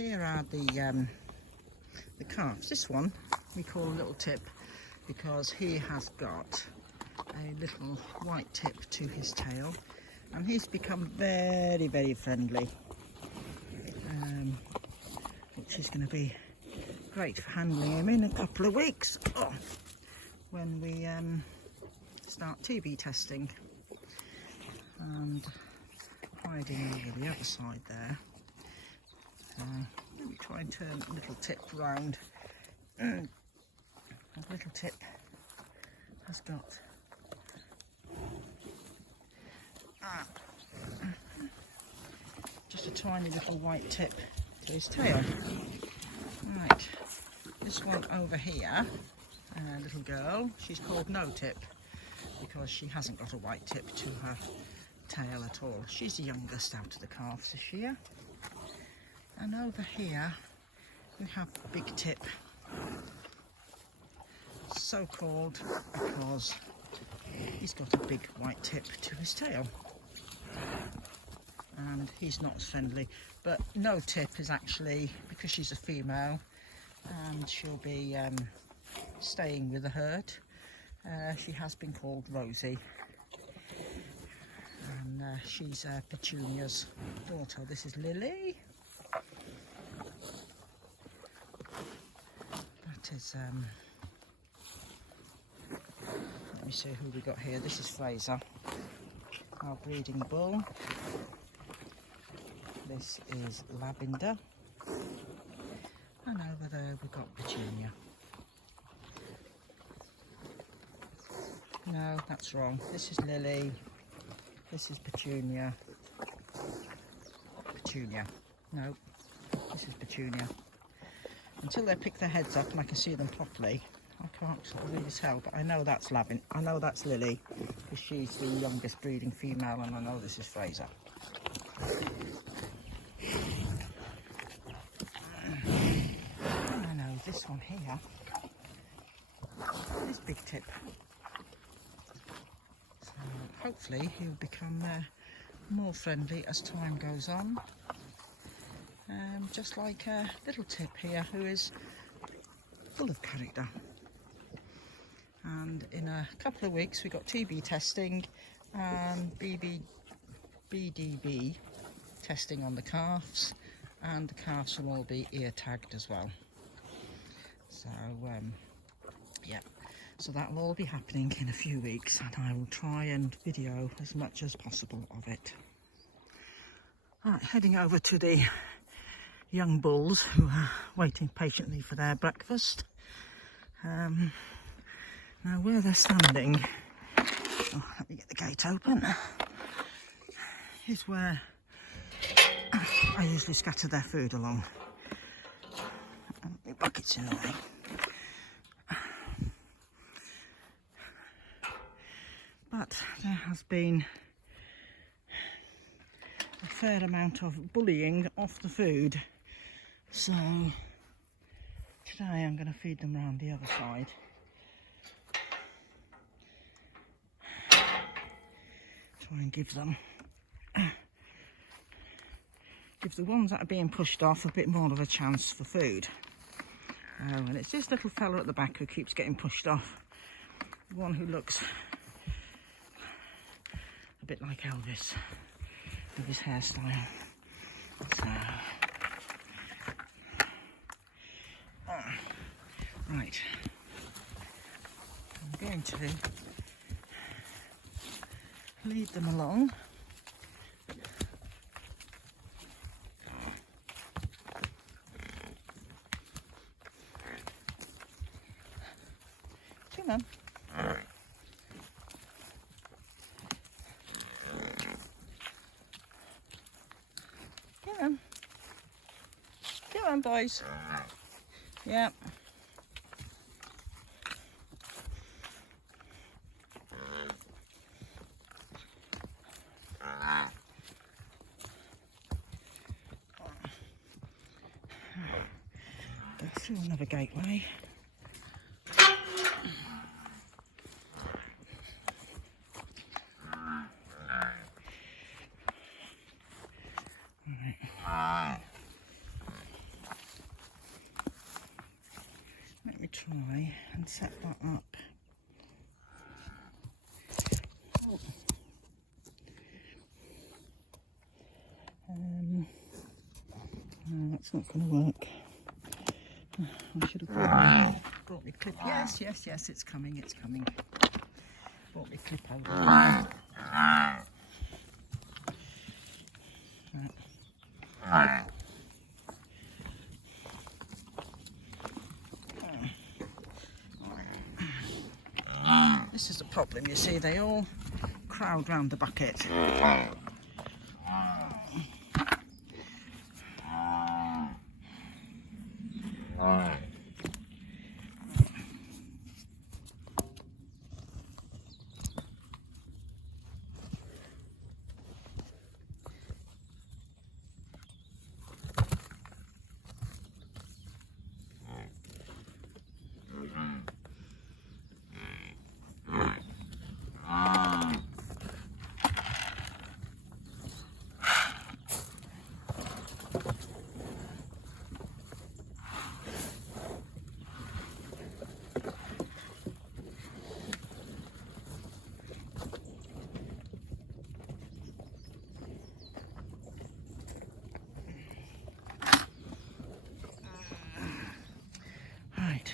here are the calves. This one we call Little Tip because he has got a little white tip to his tail, and he's become very, very friendly, which is going to be great for handling him in a couple of weeks when we start TB testing. And hiding over the other side there. Let me try and turn Little Tip round. Little Tip has got just a tiny little white tip to his tail. Right, this one over here, little girl, she's called No Tip because she hasn't got a white tip to her tail at all. She's the youngest out of the calves this year. And over here we have Big Tip, so called because he's got a big white tip to his tail, and he's not as friendly. But No Tip is actually, because she's a female and she'll be staying with the herd, she has been called Rosie. And she's Petunia's daughter. This is Lily. That is, let me see who we got here. This is Frazier, our breeding bull. This is Lavender. And over there we've got Petunia. No, that's wrong. This is Lily. This is Petunia. Petunia. No, this is Petunia. Until they pick their heads up and I can see them properly, I can't really tell, but I know that's Lavin. I know that's Lily, because she's the youngest breeding female, and I know this is Frazier. And I know this one here is Big Tip. Hopefully he'll become more friendly as time goes on, just like Little Tip here, who is full of character. And in a couple of weeks we've got TB testing and BDB testing on the calves, and the calves will all be ear tagged as well. So yeah. So that will all be happening in a few weeks, and I will try and video as much as possible of it. Right, heading over to the young bulls who are waiting patiently for their breakfast. Now where they're standing, let me get the gate open, is where I usually scatter their food along. The bucket's in the way. But there has been a fair amount of bullying off the food, so today I'm going to feed them round the other side. Try and give the ones that are being pushed off a bit more of a chance for food. And it's this little fella at the back who keeps getting pushed off, the one who looks a bit like Elvis with his hairstyle. So, right, I'm going to lead them along. Come on. Come on, boys. Yep. Go through another gateway. That's not going to work. I should have brought my clip. Yes, yes, yes, it's coming, it's coming. Brought my clip over. Right. This is the problem, you see, they all crowd round the bucket. Right,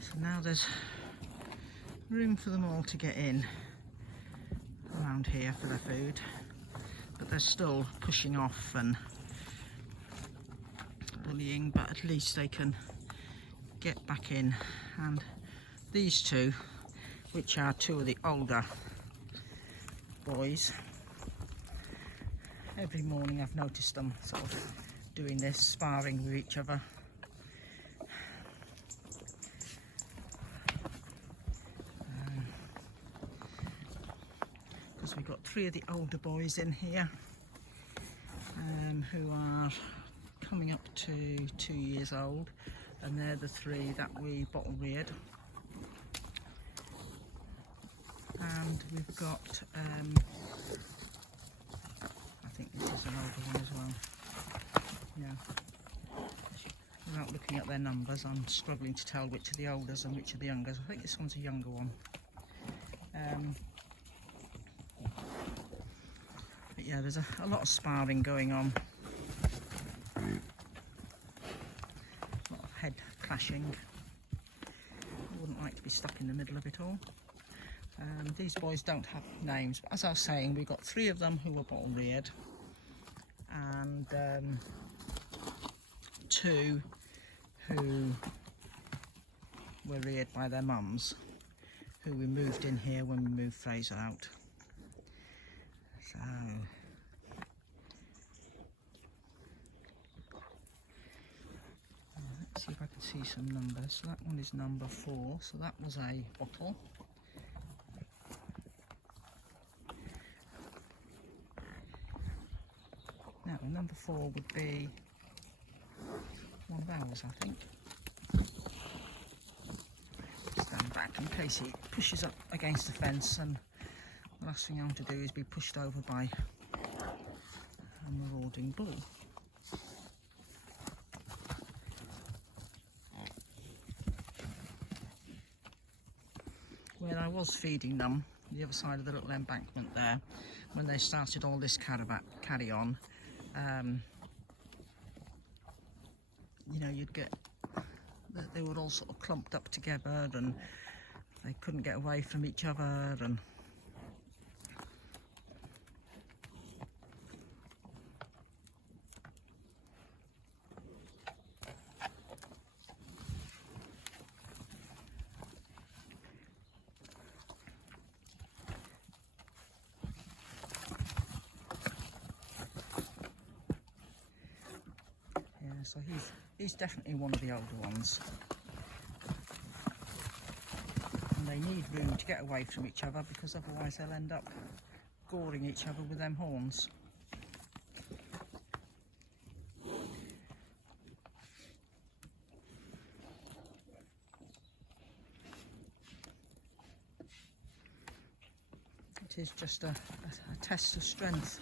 so now there's room for them all to get in around here for their food, but they're still pushing off and bullying, but at least they can get back in. And these two, which are two of the older boys, every morning I've noticed them sort of doing this, sparring with each other. Because we've got three of the older boys in here who are coming up to 2 years old, and they're the three that we bottle reared. And we've got, I think this is an older one as well. Yeah. Without looking at their numbers, I'm struggling to tell which are the olders and which are the youngers. I think this one's a younger one. But yeah, there's a lot of sparring going on. A lot of head clashing. I wouldn't like to be stuck in the middle of it all. These boys don't have names, but as I was saying, we've got three of them who were bottle reared, and two who were reared by their mums, who we moved in here when we moved Frazier out. So let's see if I can see some numbers. So that one is number 4, so that was a bottle. Now number 4 would be one of ours, I think. Stand back in case he pushes up against the fence, and the last thing I want to do is be pushed over by a marauding bull. Where I was feeding them, the other side of the little embankment there, when they started all this carry on, you know, you'd get that they were all sort of clumped up together and they couldn't get away from each other, and so he's definitely one of the older ones. And they need room to get away from each other, because otherwise they'll end up goring each other with them horns. It is just a test of strength.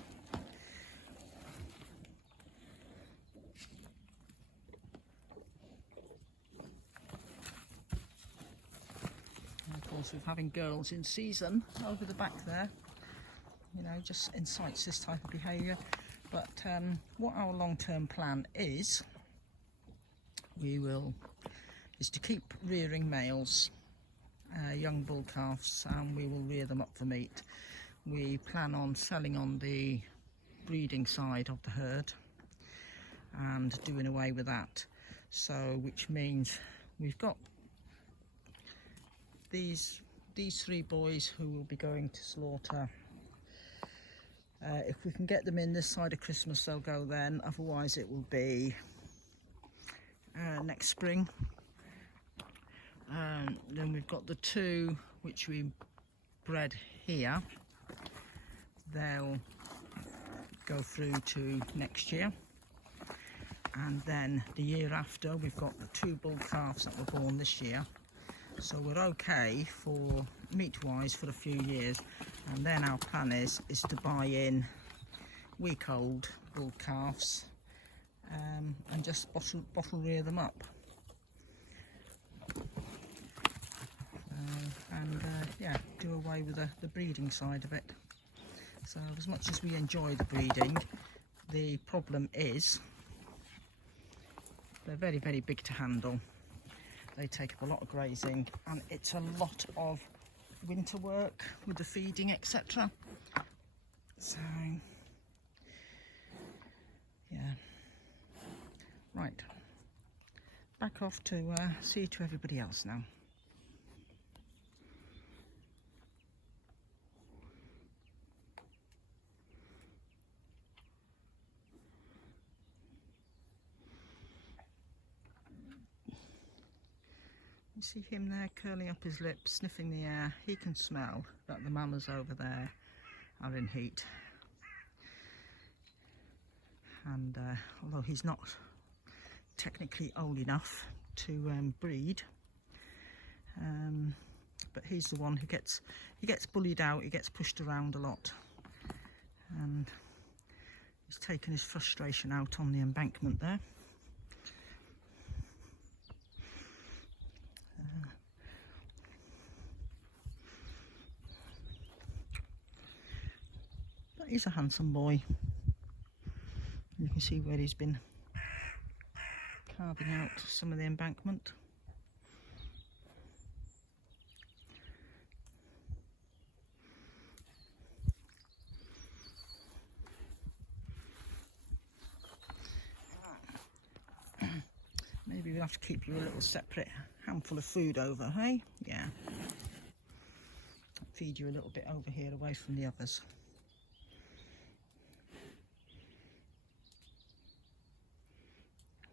With having girls in season over the back there, you know, just incites this type of behaviour. But what our long-term plan is is to keep rearing males, young bull calves, and we will rear them up for meat. We plan on selling on the breeding side of the herd and doing away with that. So, which means we've got these 3 boys who will be going to slaughter. If we can get them in this side of Christmas, they'll go then. Otherwise, it will be next spring. Then we've got the 2 which we bred here. They'll go through to next year. And then the year after, we've got the 2 bull calves that were born this year. So we're okay for meat-wise for a few years. And then our plan is to buy in week-old bull calves and just bottle rear them up. Yeah, do away with the breeding side of it. So as much as we enjoy the breeding, the problem is they're very, very big to handle. They take up a lot of grazing, and it's a lot of winter work with the feeding, etc. So yeah, right, back off to see to everybody else now. You see him there curling up his lips, sniffing the air. He can smell that the mamas over there are in heat. And although he's not technically old enough to breed, but he's the one who gets bullied out. He gets pushed around a lot, and he's taken his frustration out on the embankment there. But he's a handsome boy. You can see where he's been carving out some of the embankment. Maybe we'll have to keep you a little separate handful of food over, hey? Yeah. Feed you a little bit over here away from the others.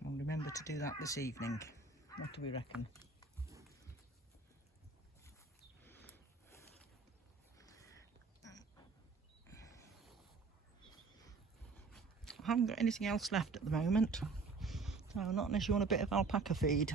We'll remember to do that this evening. What do we reckon? I haven't got anything else left at the moment. So not unless you want a bit of alpaca feed.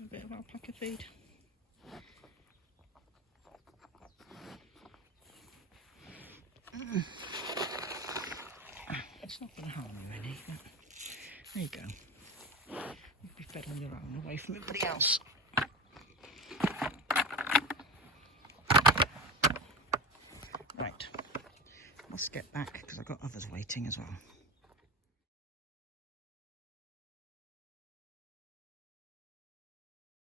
A bit of alpaca feed. It's not going to harm you any, but there you go. You'll be fed on your own, away from everybody else. Right, let's get back because I've got others waiting as well.